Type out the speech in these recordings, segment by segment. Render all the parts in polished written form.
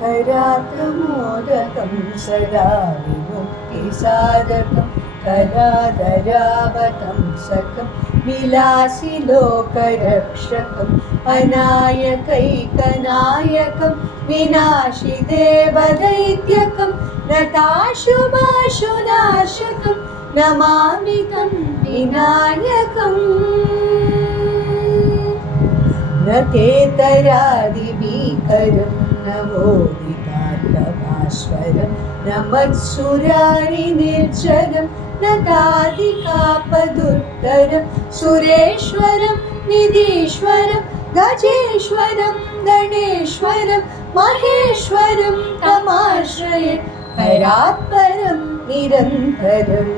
करातमोदकं सदा विमुक्तिसाधकं करादरावतंसकं विलासिलोकरक्षकम् अनायकैकनायकं विनाशिदेवदैत्यकं नताशुभाशुनाशकं नमामि तं विनायकम् न तेतरादिभीकरं नवोदितार्कभास्वरं न मत्सुरारिनिर्झरं न तादिकापदुत्तरं सुरेश्वरं निधीश्वरं गजेश्वरं गणेश्वरं महेश्वरं तमाश्रये परात्परं निरन्तरम्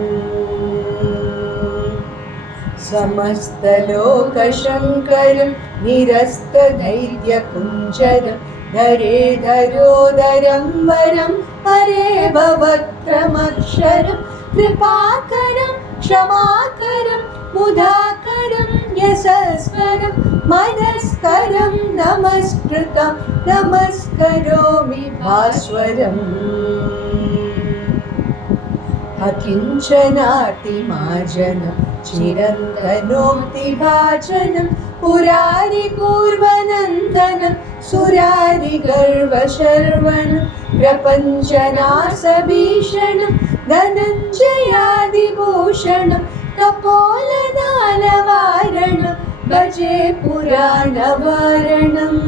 समस्तलोकशङ्करं निरस्तधैर्यकुञ्जरं धरेधरोदरं वरं हरे भवत्रमक्षरं कृपाकरं क्षमाकरं मुदाकरं यशस्करं मनस्करं नमस्कृतं नमस्करोमि भास्वरम् अकिञ्चनातिमार्जनं चिरन्तनोक्तिभाजनं पुरारिपूर्वनन्दनं सुरारिगर्वशर्वणं प्रपञ्चनाशभीषणं धनञ्जयादिभूषणं कपोलदानवारणं भजे पुराणवारणम्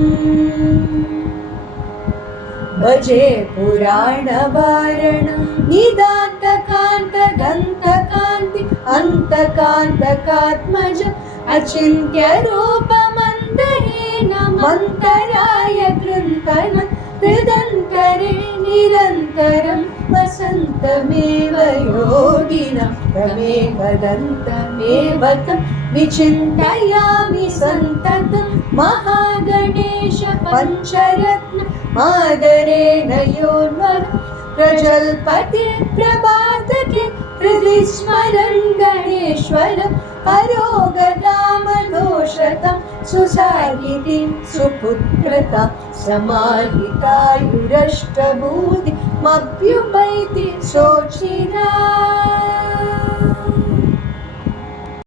भजे पुराणवारणं निदान्तकान्तदन्तकान्ति अन्तकान्तकात्मजम् अचिन्त्यरूपमन्दहीनं मन्तराय कृन्तनं हृदन्तरे निरन्तरं वसन्तमेव योगिनं तमेव दन्तमेव तं विचिन्तयामि सन्ततं महागणेश पञ्चरत्न मादरेण योन्वरं प्रजल्पति प्रभातके हृदि स्मरन् गणेश्वरं अरोगदामदोषतं सुसाहितिं सुपुत्रतां समाहितायुरष्टभूतिमभ्युपैति शोचिरा।